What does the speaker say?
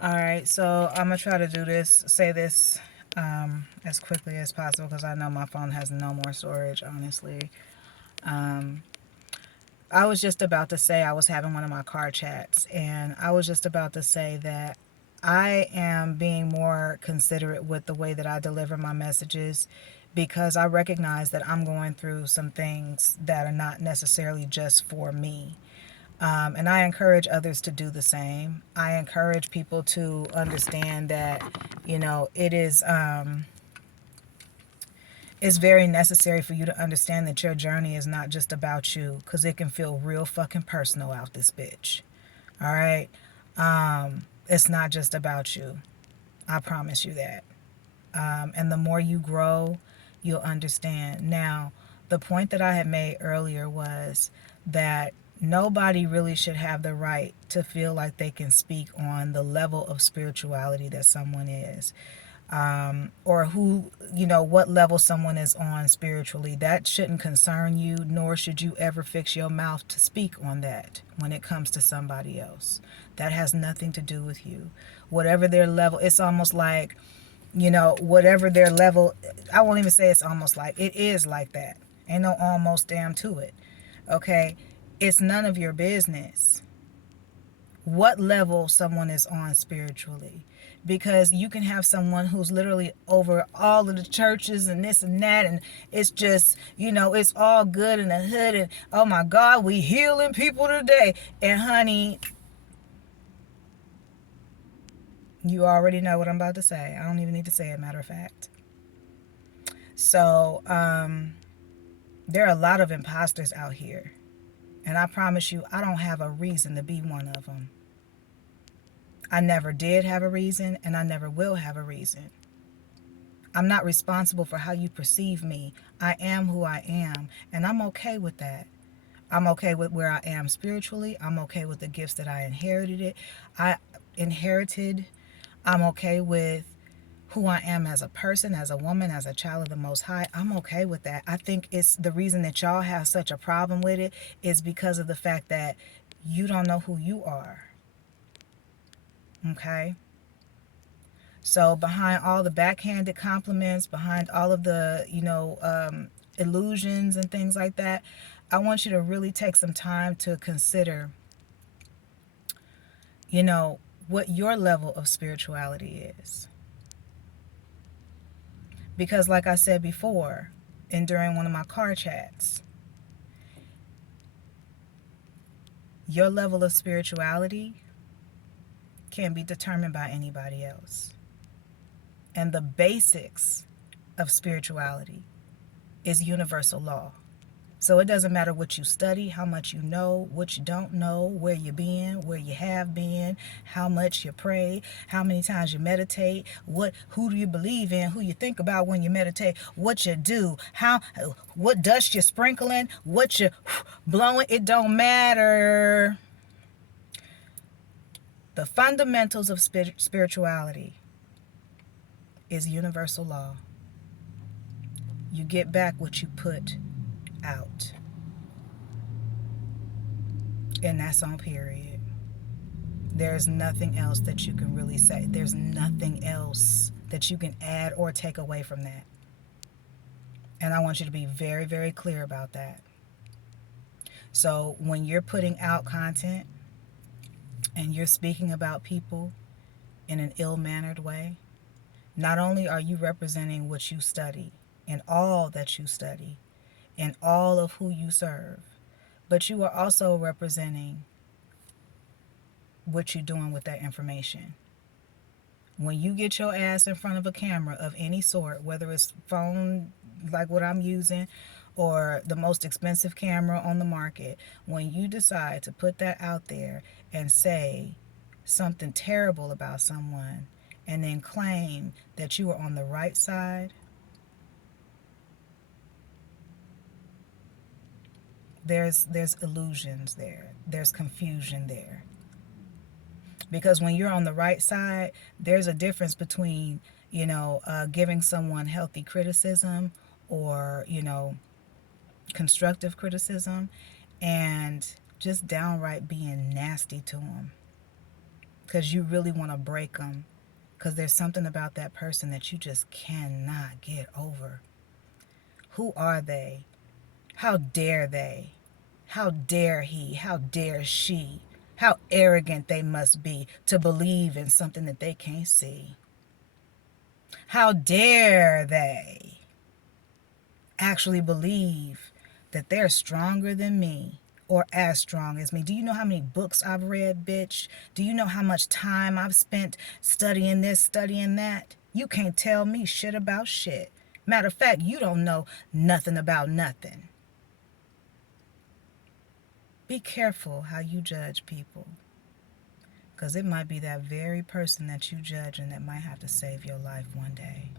All right, so I'm gonna try to say this as quickly as possible because I know my phone has no more storage, honestly. Um, I was just about to say, I was having one of my car chats, and I was just about to say that I am being more considerate with the way that I deliver my messages because I recognize that I'm going through some things that are not necessarily just for me. And I encourage others to do the same. I encourage people to understand that, it is very necessary for you to understand that your journey is not just about you because it can feel real fucking personal out this bitch. All right? It's not just about you. I promise you that. And the more you grow, you'll understand. Now, the point that I had made earlier was that nobody really should have the right to feel like they can speak on the level of spirituality that someone is, or what level someone is on spiritually. That shouldn't concern you, nor should you ever fix your mouth to speak on that when it comes to somebody else. That has nothing to do with you. Whatever their level, it's almost like, whatever their level, I won't even say it's almost like, it is like that. Ain't no almost damn to it. Okay? It's none of your business what level someone is on spiritually, because you can have someone who's literally over all of the churches and this and that, and it's just, it's all good in the hood, and oh my god, we healing people today. And honey, you already know what I'm about to say. I don't even need to say it, matter of fact. So there are a lot of imposters out here, and I promise you, I don't have a reason to be one of them. I never did have a reason, and I never will have a reason. I'm not responsible for how you perceive me. I am who I am, and I'm okay with that. I'm okay with where I am spiritually. I'm okay with the gifts that I inherited. I'm okay with who I am as a person, as a woman, as a child of the Most High. I'm okay with that. I think it's the reason that y'all have such a problem with it is because of the fact that you don't know who you are. Okay? So behind all the backhanded compliments, behind all of the, illusions and things like that, I want you to really take some time to consider, what your level of spirituality is. Because like I said before, and during one of my car chats, your level of spirituality can be determined by anybody else. And the basics of spirituality is universal law. So it doesn't matter what you study, how much you know, what you don't know, where you've been, where you have been, how much you pray, how many times you meditate, who do you believe in, who you think about when you meditate, what you do, what dust you're sprinkling, what you blowing, it don't matter. The fundamentals of spirituality is universal law. You get back what you put out. And that's on period. There's nothing else that you can really say. There's nothing else that you can add or take away from that. And I want you to be very, very clear about that. So when you're putting out content and you're speaking about people in an ill-mannered way, not only are you representing what you study and all that you study and all of who you serve, but you are also representing what you're doing with that information. When you get your ass in front of a camera of any sort, whether it's phone like what I'm using or the most expensive camera on the market, when you decide to put that out there and say something terrible about someone and then claim that you are on the right side, there's illusions there. There's confusion there. Because when you're on the right side, there's a difference between, giving someone healthy criticism or, constructive criticism and just downright being nasty to them. because you really want to break them, because there's something about that person that you just cannot get over. Who are they? How dare they? How dare he? How dare she? How arrogant they must be to believe in something that they can't see. How dare they actually believe that they're stronger than me or as strong as me? Do you know how many books I've read, bitch? Do you know how much time I've spent studying this, studying that? You can't tell me shit about shit. Matter of fact, you don't know nothing about nothing. Be careful how you judge people, because it might be that very person that you judge and that might have to save your life one day.